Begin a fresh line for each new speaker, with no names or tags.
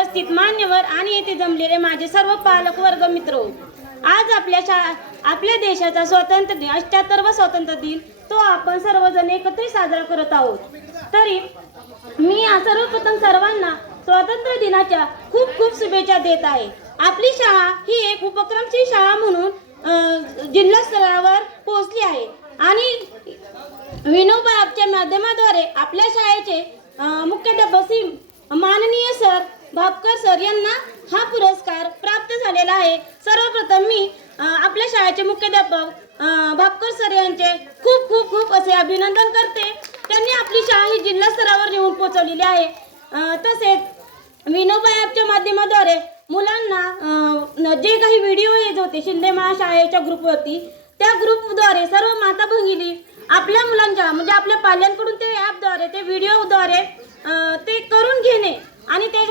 उपस्थित मान्यवर आणि येथे जमलेले माझे सर्व पालक वर्ग मित्र आज आपल्या शाळा आपल्या देशाचा स्वातंत्र्य दिन अठ्याहत्तरवा स्वातंत्र्य दिन तो आपण सर्वजण एकत्रित साजरा करत आहोत. तरी मी सर्वप्रथम सर्वांना स्वातंत्र्य दिनाच्या खूप खूप शुभेच्छा देत आहे. आपली शाळा ही एक उपक्रमची शाळा म्हणून जिल्हा स्तरावर पोहोचली आहे. आणि विनोबा माध्यमाद्वारे आपल्या शाळेचे मुख्यतः मुख्याध्यापक भापकर सर यांना हा पुरस्कार प्राप्त झालेला आहे. सर्वप्रथम मी आपल्या शाळेचे मुख्याध्यापक भापकर सर यांचे खूप खूप खूप असे अभिनंदन करते. त्यांनी आपली शाळा ही जिल्हा स्तरावर नेऊन पोहोचवलेली आहे. तसेच विनोबा ॲपच्या माध्यमाद्वारे मुलांना जे काही व्हिडिओ येत होते शिंदे महाशाळेच्या ग्रुपवरती त्या ग्रुपद्वारे सर्व माता भगिनी आपल्या मुलांच्या म्हणजे आपल्या पाल्यांकडून ते ॲपद्वारे ते व्हिडिओद्वारे ते करून घेणे आणि ते